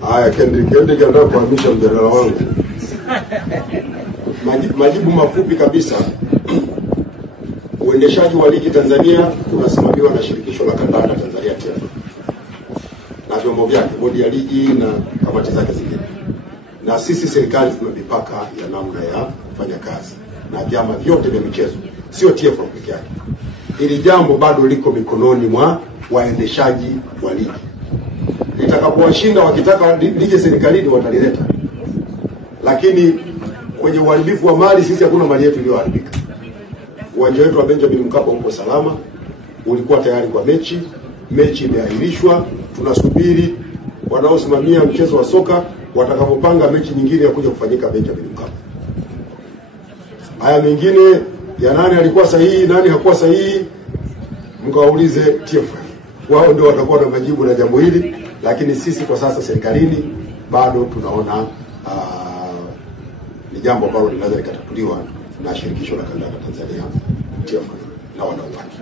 Haya, Kendrick anataka kuhamisha mjadala wangu. Majibu mafupi kabisa. Uendeshaji wa ligi Tanzania unasimamiwa na shirikisho la kandanda Tanzania TFF na vyombo vyake, bodi ya ligi na kamati zake zingine. Na sisi serikali tuna mipaka ya namna ya kufanya kazi na vyama vyote vya michezo, sio TFF pekee yake. Hili jambo bado liko mikononi mwa waendeshaji wa ligi. Litakapowashinda wakitaka lije serikalini watalileta. Lakini kwenye uharibifu wa mali sisi hakuna mali yetu iliyoharibika. Uwanja wetu wa Benjamin Mkapa uko salama, ulikuwa tayari kwa mechi imeahirishwa, tunasubiri wanaosimamia mchezo wa soka watakapopanga mechi nyingine ya kuja kufanyika Benjamin Mkapa. Haya mengine ya nani alikuwa sahihi, nani hakuwa sahihi, mkaulize TFF. Wao ndio watakuwa na majibu na jambo hili, lakini sisi kwa sasa serikalini bado tunaona ni jambo ambalo linaweza likatatuliwa na shirikisho la kandanda Tanzania TFF na wadau wake.